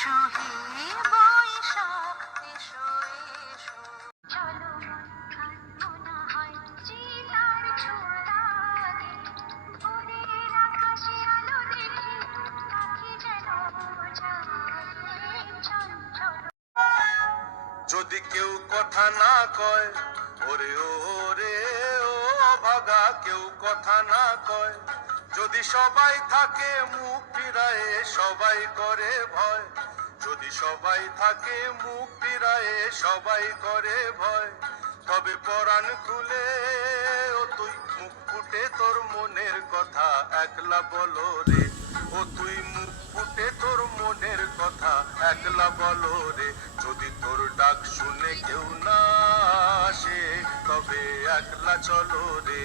চুহি বৈশাখ এসো এসো চলো মনে হয় চিতার ছোড়াগে ভোরের আকাশে আলো দেখি পাখি যেন জাগে চঞ্চল। যদি কেউ কথা না কয় ওরে ওরে ও ভাগা, কেউ কথা না কয়, যদি সবাই থাকে মুখ ফিরায়ে সবাই করে ভয়, যদি সবাই থাকে মুখ ফিরায়ে সবাই করে ভয়, তবে পরাণ খুলে ও তুই মুখ ফুটে তোর মনের কথা একলা বলো রে, ও তুই মুখ ফুটে তোর মনের কথা একলা বলো রে। যদি তোর ডাক শুনে কেউ না আসে তবে একলা চলো রে।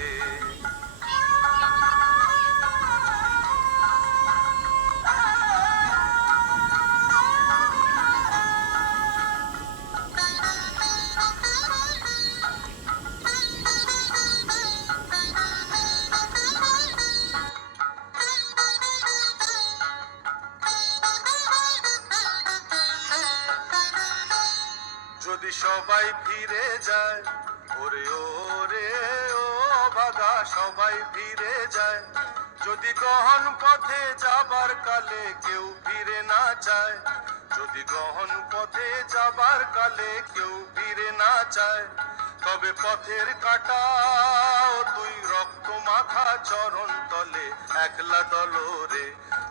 যদি সবাই ফিরে যায় ওরে ওরে ও ভাগা, সবাই ফিরে যায়, যদি গহন পথে যাবার কালে কেউ ফিরে না চায়, যদি গহন পথে যাবার কালে কেউ ফিরে না চায়, তবে পথের কাঁটা ও তুই রক্ত মাখা চরণ তলে একলা দলো রে,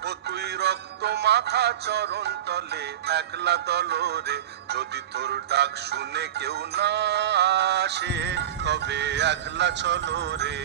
ও তুই রক্ত মাখা চরণ তলে একলা দলো রে। যদি তোর ডাক শুনে কেউ না আসে তবে একলা চলো রে।